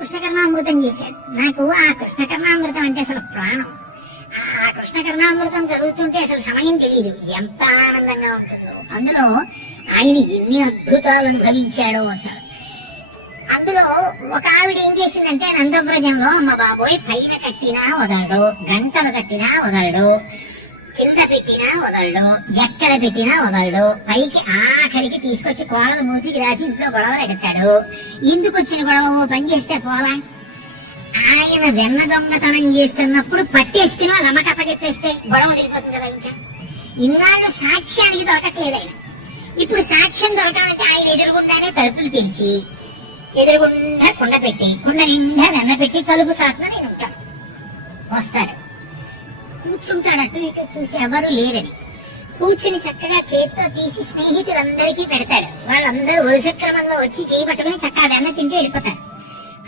కృష్ణకర్ణామృతం చేశాడు. నాకు ఆ కృష్ణకర్ణామృతం అంటే అసలు ప్రాణం. ఆ కృష్ణకర్ణామృతం చదువుతుంటే అసలు సమయం తెలియదు, ఎంత ఆనందంగా ఉంటుందో. అందులో ఆయన ఎన్ని అద్భుతాలు అనుభవించాడో అసలు. అందులో ఒక ఆవిడ ఏం చేసిందంటే, నందవ్రజంలో అమ్మ బాబోయ్ పైన కట్టినా వదలడు, గంటలు కట్టినా వదలడు, కింద పెట్టినా వదలడు, ఎక్కడ పెట్టినా వదలడు, పైకి ఆఖరికి తీసుకొచ్చి కోడలు మూతికి రాసి ఇంట్లో గొడవలు ఎడతాడు. ఇందుకు వచ్చిన గొడవ పని చేస్తే పోలా. ఆయన వెన్న దొంగతనం చేస్తున్నప్పుడు పట్టేసుకుని వాళ్ళ అమ్మకప్ప చెప్పేస్తే గొడవ అయిపోతుంది కదా. ఇంకా ఇన్నాళ్ళు సాక్ష్యానికి దొరకట్లేదు ఆయన. ఇప్పుడు సాక్ష్యం దొరకాలంటే ఆయన ఎదురుగుండానే తలుపులు తెరిచి ఎదురుగుండా కుండ పెట్టి, కుండ నిండా వెన్న పెట్టి తలుపు చాటున నేను ఉంటాను. వస్తాడు, కూర్చుంటాడు, అటు ఇటు చూసి ఎవరు లేరని. కూర్చుని చక్కగా చేత్తో తీసి స్నేహితులందరికీ పెడతాడు. వాళ్ళందరూ వరుస క్రమంలో వచ్చి చేయి పట్టుకుని చక్కగా వెన్న తింటూ వెళ్ళిపోతారు.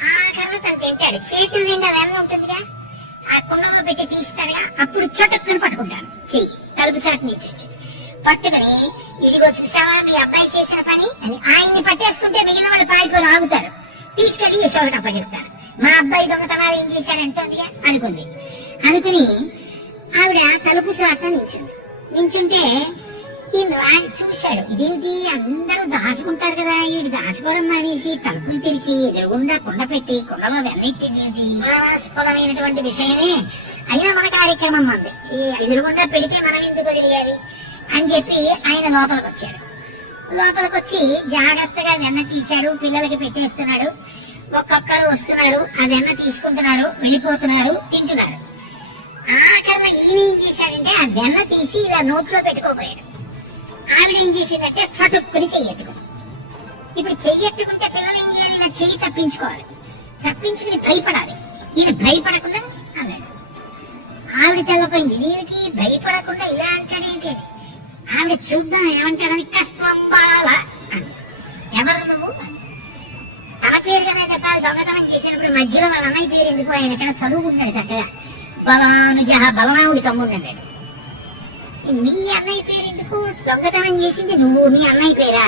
ఆ కర్ర తను తింటాడు, చేతుల నిండా వెన్న ఉంటుందిగా, ఆ కుండలో పెట్టి తీస్తాడుగా. అప్పుడు చటుక్కుని పట్టుకుంటాడు చెయ్యి, తలుపు చాటు నుంచి వచ్చి పట్టుకుని, ఇదిగో చూసావా మీ అబ్బాయి చేసిన పని అని. ఆయన్ని పట్టేసుకుంటే మిగిలిన వాళ్ళు పారిపోయి ఆగుతారు. తీసుకెళ్లి యశోదకప్ప చెప్తారు, మా అబ్బాయి దొంగతనాలు ఏం చేశాడంటోందిగా అనుకుని ఆవిడ తలుపు చాటున నించుంటే ఆయన చూశాడు, ఇదేంటి అందరూ దాచుకుంటారు కదా, వీడు దాచుకోవడం మానేసి తలుపులు తెరిచి ఎదురుగుండా కుండ పెట్టి కుండలో వెన్నెట్టింది ఏంటి, ఆస్పదమైనటువంటి విషయమే, అయినా మన కార్యక్రమం మంది, ఈ ఎదురుగుండా పెడితే మనం ఎందుకు తెలియాలి అని చెప్పి ఆయన లోపలికి వచ్చాడు. లోపలికి వచ్చి జాగ్రత్తగా వెన్న తీశాడు, పిల్లలకి పెట్టేస్తున్నాడు. ఒక్కొక్కరు వస్తున్నారు, ఆ వెన్న తీసుకుంటున్నారు, వెళ్ళిపోతున్నారు, తింటున్నారు. ఆఖరణ ఈయన ఏం చేశాడంటే ఆ వెన్న తీసి ఇలా నోట్లో పెట్టుకోబోయాడు. ఆవిడ ఏం చేసిందంటే చటుక్కుని చెయ్యట్టుకుంది. ఇప్పుడు చెయ్యట్టుకుంటే పిల్లలు ఏం చేయాలి, ఇలా చెయ్యి తప్పించుకోవాలి, తప్పించుకుని భయపడాలి. ఈయన భయపడకుండా అన్నాడు. ఆవిడ తెల్లపోయింది, దీనికి భయపడకుండా ఇలా అంటాడేంటి అని. ఆవిడ చూద్దాం ఏమంటాడని, కస్తంబాల ఎవరు నువ్వు, తన పేరు కదా చెప్పాలి. దొంగతనం చేసినప్పుడు మధ్యలో వాళ్ళ అన్నయ్య పేరు ఎందుకు, ఆయన ఎక్కడ చదువుకుంటాడు చక్కగా, బలానుజ బలరాముడి తమ్ముడు అన్నాడు. మీ అన్నయ్య పేరు ఎందుకు, దొంగతనం చేసింది నువ్వు, మీ అన్నయ్య పేరా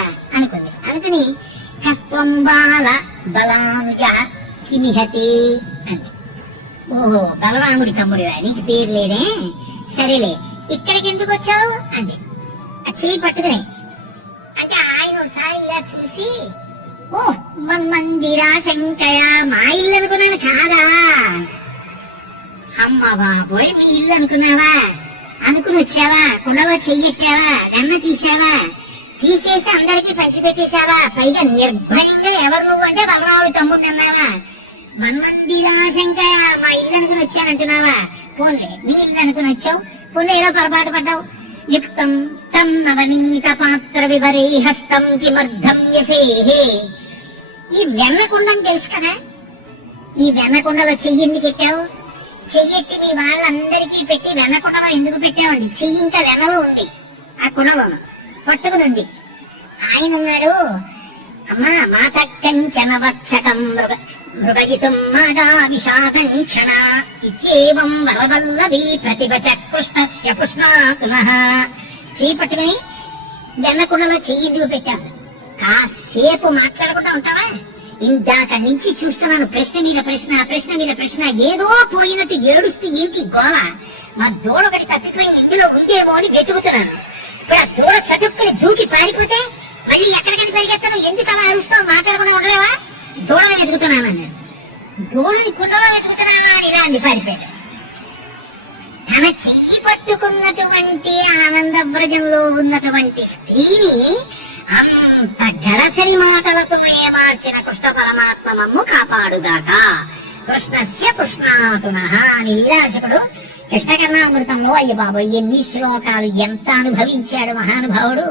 అనుకుని కస్తంబాల బలానుజ కిమిహతి అంది. ఓహో బలరాముడి తమ్ముడు, నీకు పేరు లేదే, సరేలే ఇక్కడికి ఎందుకు వచ్చావు అంది. ఆ చేయి పట్టుకుని అంటే ఆయన ఒకసారి ఇలా చూసి, ఓ మన్మందిరా శంకయ, మా ఇల్లు అనుకున్నాను కాదా, అమ్మ బాబోయ్ మీ ఇల్లు అనుకున్నావా, అనుకుని వచ్చావా, కుండలో చెయ్యెట్టావా, వెన్న తీసావా, తీసేసి అందరికీ పంచిపెట్టేశావా, పైగా నిర్భయంగా ఎవరు నువ్వు అంటే బలరాముడి తమ్ముడు అన్నావా, మన్మందిరా శంకయ మా ఇల్లు అనుకుని వచ్చానంటున్నావా, పోన్లే మీ ఇల్లు అనుకుని వచ్చావు, పోన్లే ఏదో పొరపాటు పడ్డావు. యుక్తం తం నవనీత పాత్ర వివరే హస్తం కిమర్థం యసేహే. ఈ వెన్నకుండం తెలుసు కదా, ఈ వెన్నకుండలో చెయ్యి ఎందుకు ఎట్టావు, చెయ్యెట్టి మీ వాళ్ళందరికీ పెట్టి వెన్నకుండలో ఎందుకు పెట్టావండి, చెయ్యి ఇంకా వెన్నలో ఉంది, ఆ కుండలో పట్టుకుని ఉంది. ఆయన ఉన్నాడు, అమ్మా మాత కంచన వత్సకం మృగయితుం మాగా విషాదం క్షణ ఇత్యేవం వరవల్లభీ ప్రతిభచ కృష్ణస్య కృష్ణాతునః. చెయ్యి పట్టుకుని వెన్నకుండలో చెయ్యి ఎందుకు పెట్టావు, కాసేపు మాట్లాడకుండా ఉంటావా, ఇందాక నుంచి చూస్తున్నాను, ప్రశ్న మీద ప్రశ్న, ప్రశ్న మీద ప్రశ్న, ఏదో పోయినట్టు ఏడుస్తూ ఏంటి గోళ, మా దూడ పడి తప్పిపోయింది, ఇందులో ఉందేమో అని వెతుకుతున్నాను. ఇప్పుడు ఆ దూడ చటుక్కుని దూకి పారిపోతే మళ్ళీ ఎక్కడికని పరిగెత్తాను, ఎందుకు అలా అరుస్తావు, మాట్లాడకుండా ఉండలేవా, దూడని వెతుకుతున్నానన్నాడు. దూడని కుండలో వెతుకుతున్నావా అని ఇలా అంది పారిపోయాడు. తన చెయ్యి పట్టుకున్నటువంటి ఆనంద వ్రజంలో ఉన్నటువంటి స్త్రీని అంత గడసరి మాటలతో మార్చిన కృష్ణ పరమాత్మ మమ్ము కాపాడుగాక, కృష్ణస్య కృష్ణాతునః అని లీలాశకుడు కృష్ణకర్ణామృతంలో అయ్య బాబోయ్ ఎన్ని శ్లోకాలు ఎంత అనుభవించాడు మహానుభావుడు.